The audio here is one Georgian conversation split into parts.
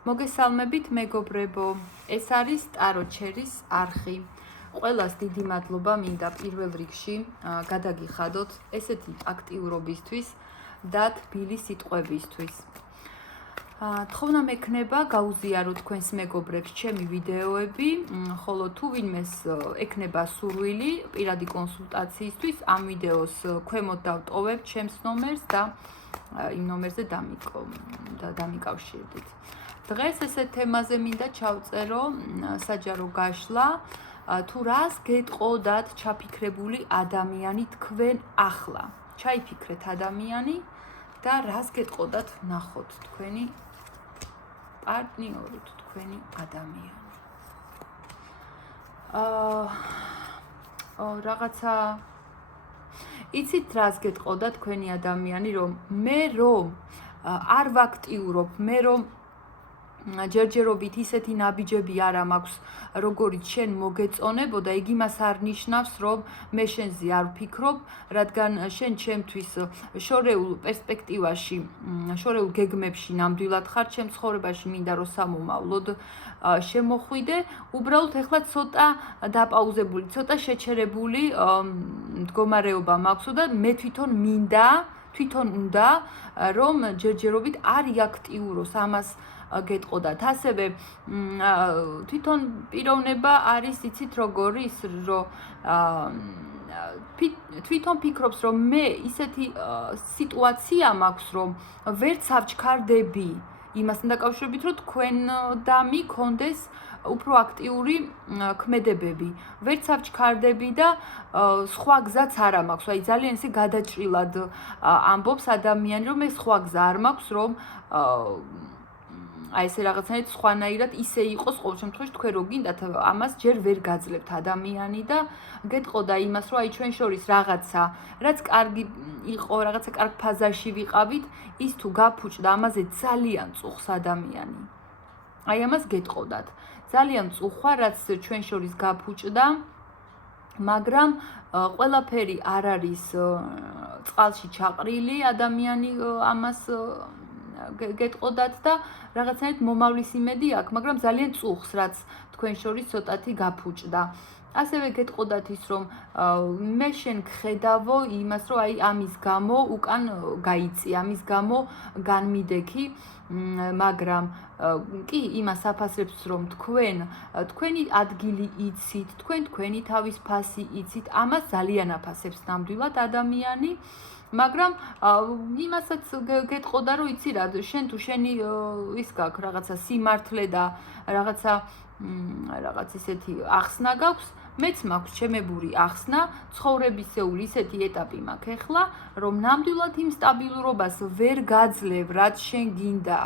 მოგესალმებით მეგობრებო, ეს არის ტაროჩერის არხი. ყველას დიდი მადლობა მინდა პირველ რიგში გადაგიხადოთ ესეთი აქტიურობისთვის და თბილი სიტყვებისთვის. თხოვნა მექნება გაუზიაროთ თქვენს მეგობრებს ჩემი ვიდეოები, ხოლო თუ ვინმეს ექნება სურვილი პირადი კონსულტაციისთვის, ამ ვიდეოს ქვემოთ დავტოვებ ჩემს ნომერს და იმ ნომერზე დამიკავშირდით. დღეს ესეთ თემაზე მინდა ჩავწერო საჯარო გაშლა, თუ რას გეტყოდათ ჩაფიქრებული ადამიანი თქვენ ახლა. ჩაიფიქრეთ ადამიანი და რას გეტყოდათ ნახოთ თქვენი პარტნიორი, თქვენი ადამიანი. რაღაცა იცით რას გეტყოდა თქვენი ადამიანი, რომ მე რომ არ ვაქტიურობ, მე რომ ჯერჯერობით ისეთი ნაბიჯები არა მაქვს, როგორიც შენ მოგეწონებოდა, იგი მას არ ნიშნავს, რომ მე შენზე არ ვფიქრობ, რადგან შენ ჩემთვის შორეულ პერსპექტივაში, შორეულ გეგმებში ნამდვილად ხარ, ჩემ ცხოვრებაში მინდა რომ სამომავლოდ შემოხვიდე, უბრალოდ ეხლა ცოტა დაპაუზებული, ცოტა შეჩერებული მდგომარეობა მაქვსო და მე თვითონ უნდა რომ ჯერჯერობით არ იაქტიუროს ამას გეტყოდათ. ასევე თვითონ პიროვნება არის, იცით როგორი, ის რომ თვითონ ფიქრობს, რომ მე ისეთი სიტუაცია მაქვს, რომ ვერც ავჩქარდები იმასთან დაკავშირებით, რომ თქვენ და მიქონდეს უფრო აქტიური ქმედებები. ვერც ავჩქარდები და სხვა გზაც არა მაქვს. აი ძალიან ისე გადაჭრილად ამბობს ადამიანი, რომ მე სხვა გზა არ მაქვს, რომ აი ესე რაღაცნაირად სხვანაირად ისე იყოს ყოველ შემთხვევაში თქვენ რო გინდათ ამას ჯერ ვერ გაძლევთ ადამიანი და გეტყოდა იმას რომ აი ჩვენ შორის რაღაცა რაც კარგი იყო რაღაცა კარგ ფაზაში ვიყავით ის თუ გაფუჭდა ამაზე ძალიან წუხს ადამიანი აი ამას გეტყოდათ ძალიან წუხვა რაც ჩვენ შორის გაფუჭდა მაგრამ ყველაფერი არ არის წყალში ჩაყრილი ადამიანი ამას გეტყოდათ და რაღაცნაირად მომავლის იმედი აქვს, მაგრამ ძალიან წუხს, რაც თქვენ შორის ცოტათი გაფუჭდა. ასევე გეტყოდათ ის, რომ მე შენ გხედავო იმას, რომ აი ამის გამო უკან გაიწი, ამის გამო განმიდექი, მაგრამ კი იმას აფასებს, რომ თქვენი ადგილი იცით, თქვენი თავის ფასი იცით, ამას ძალიან აფასებს ნამდვილად ადამიანი. მაგრამ იმასაც გეტყოდა რომ იცი რა შენ თუ შენი ის გაქვს რაღაცა სიმართლე და რაღაც ისეთი ახსნა გაქვს მეც მაქვს ჩემებური ახსნა ცხოვრებისეული ისეთი ეტაპი მაქვს ეხლა რომ ნამდვილად იმ სტაბილურობას ვერ გაძლევ რაც შენ გინდა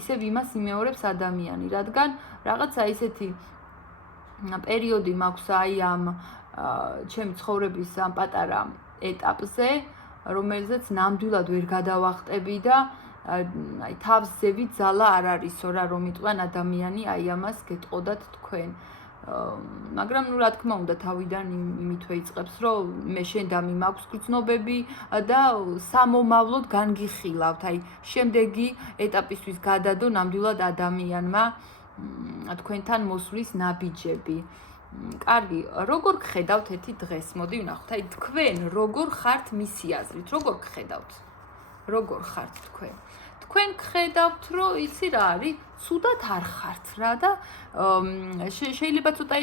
ისევ იმას იმეორებს ადამიანი რადგან რაღაცა ისეთი პერიოდი მაქვს აი ამ ჩემი ცხოვრების ამ პატარა ეტაპზე რომელზეც ნამდვილად ვერ გადავახტები და აი თავს ზევით ძალა არ არისო რა რომ იტყვიან ადამიანი აი ამას გეტყოდათ თქვენ მაგრამ ნუ რა თქმა უნდა თავიდან იმითვე იწყებს რომ მე შენ და მე მაქვს გრძნობები და სამომავლოდ განგიხილავთ აი შემდეგი ეტაპისთვის გადადო ნამდვილად ადამიანმა თქვენთან მოსვლის ნაბიჯები კარგი, როგორ გხედავთ ეთი დღეს? მოდი ვნახოთ. აი თქვენ როგორ ხართ მისი აზრით? როგორ გხედავთ? როგორ ხართ თქვენ? თქვენ გხედავთ, რომ იცი რა არის? ცუდად არ ხართ რა და შეიძლება ცოტა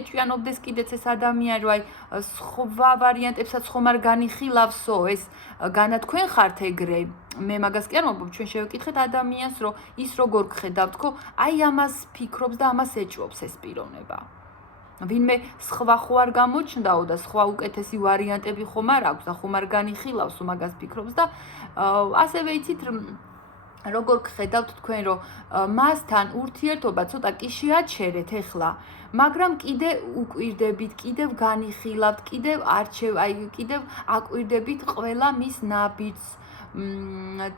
ეჭვიანობდეს კიდეც ეს ადამიანი, რომ აი სხვა ვარიანტებსაც ხომ არ განიხილავსო, ეს განა თქვენ ხართ ეგრე. მე მაგას კი არ მომბობ, ჩვენ შევეკითხეთ ადამიანს, რომ ის როგორ გხედავთ, ხო? აი ამას ფიქრობს და ამას ეჭვობს ეს პიროვნება. ვინმე სხვა ხო არ გამოჩნდაო და სხვა უკეთესი ვარიანტები ხომ არ აქვს და ხომ არ განიხილავსო მაგას ფიქრობს და ასევე იცით როგორ გხედავთ თქვენ რომ მასთან ურთიერთობა ცოტა კი შეაჩერეთ ეხლა მაგრამ კიდე უკვირდებით კიდევ განიხილავთ კიდევ კიდევ აკვირდებით ყველა მის ნაბიჯს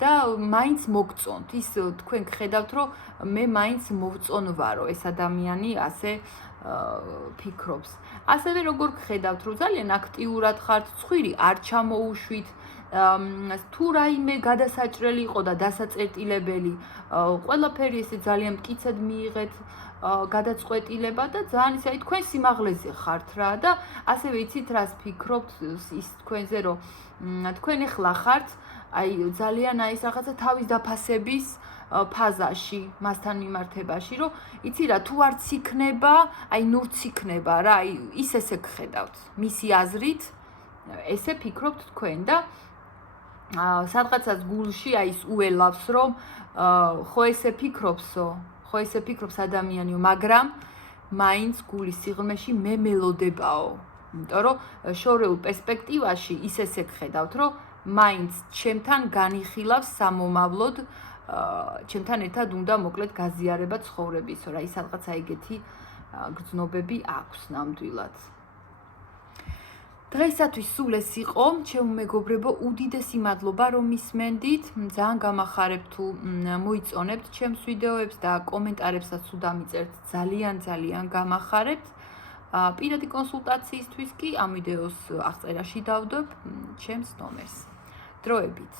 და მაინც მოგწონთ ის თქვენ გხედავთ რომ მე მაინც მოვწონვარო ეს ადამიანი ასე ფიქრობს ასევე როგორ გხედავთ რომ ძალიან აქტიურად ხართ ცხვირი არ ჩამოუშვით თუ რაიმე გადასაჭრელი იყო და დასაწერტილებელი, ყველაფერი ესე ძალიან მტკიცედ მიიღეთ გადაწყვეტილება და ძალიან ისე თქვენ სიმაღლეზე ხართ რა და ასევე იცით რას ფიქრობთ ის თქვენზე რომ თქვენ ეხლა ხართ აი ძალიან აი ეს რაღაცა თავის დაფასების ფაზაში მასთან მიმართებაში რომ იცი რა თუ არც იქნება აი ნურც იქნება რა აი ის ესე გხედავთ მისი აზრით ესე ფიქრობთ თქვენ და სადღაცაც გულში აი ის უელავს რომ ხო ესე ფიქრობს ადამიანიო მაგრამ მაინც გულის სიღრმეში მე მელოდებაო იმიტომ რომ შორეულ პერსპექტივაში ის ესე გხედავთ რომ მაინც ჩემთან განიხილავს სამომავლოდ ჩემთან ერთად უნდა მოკლედ გაზიარება ცხოვრებისო რა ის სადღაცა ეგეთი გრძნობები აქვს ნამდვილად დღეისათვის სულ ეს იყო ჩემო მეგობრებო უდიდესი მადლობა რომ მისმენდით ძალიან გამახარებ თუ მოიწონებთ ჩემს ვიდეოებს და კომენტარებსაც თუ დამიწერთ ძალიან გამახარებთ პირადი კონსულტაციისთვის კი ამ ვიდეოს აღწერაში დავდებ ჩემს ნომერს დროებით